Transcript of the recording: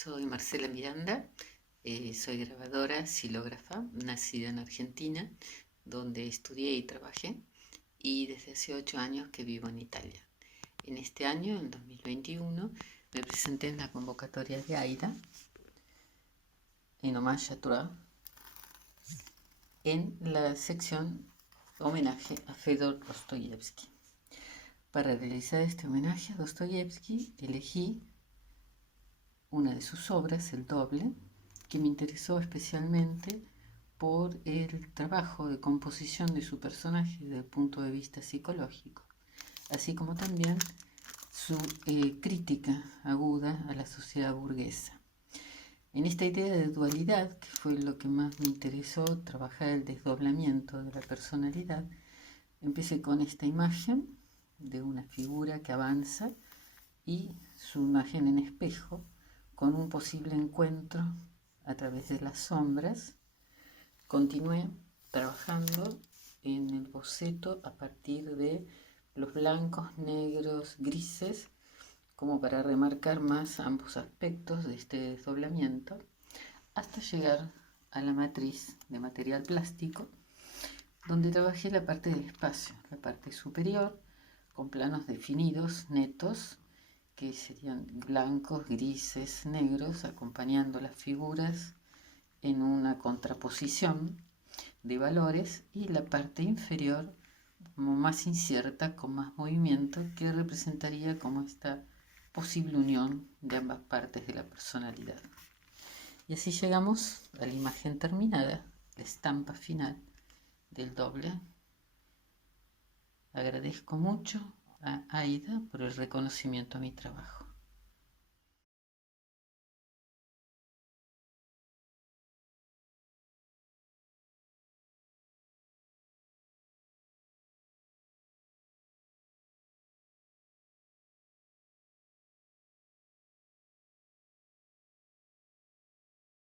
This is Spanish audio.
Soy Marcela Miranda, soy grabadora, xilógrafa, nacida en Argentina, donde estudié y trabajé, y desde hace 8 años que vivo en Italia. En este año, en 2021, me presenté en la convocatoria de AIDA, en Hommage à Toi, en la sección homenaje a Fedor Dostoyevsky. Para realizar este homenaje a Dostoyevsky, elegí una de sus obras, El Doble, que me interesó especialmente por el trabajo de composición de su personaje desde el punto de vista psicológico, así como también su crítica aguda a la sociedad burguesa. En esta idea de dualidad, que fue lo que más me interesó, trabajar el desdoblamiento de la personalidad, empecé con esta imagen de una figura que avanza y su imagen en espejo, con un posible encuentro a través de las sombras. Continué trabajando en el boceto a partir de los blancos, negros, grises, como para remarcar más ambos aspectos de este desdoblamiento, hasta llegar a la matriz de material plástico, donde trabajé la parte del espacio, la parte superior, con planos definidos, netos, que serían blancos, grises, negros, acompañando las figuras en una contraposición de valores, y la parte inferior como más incierta, con más movimiento, que representaría como esta posible unión de ambas partes de la personalidad. Y así llegamos a la imagen terminada, la estampa final del doble. Agradezco mucho a Aida por el reconocimiento a mi trabajo.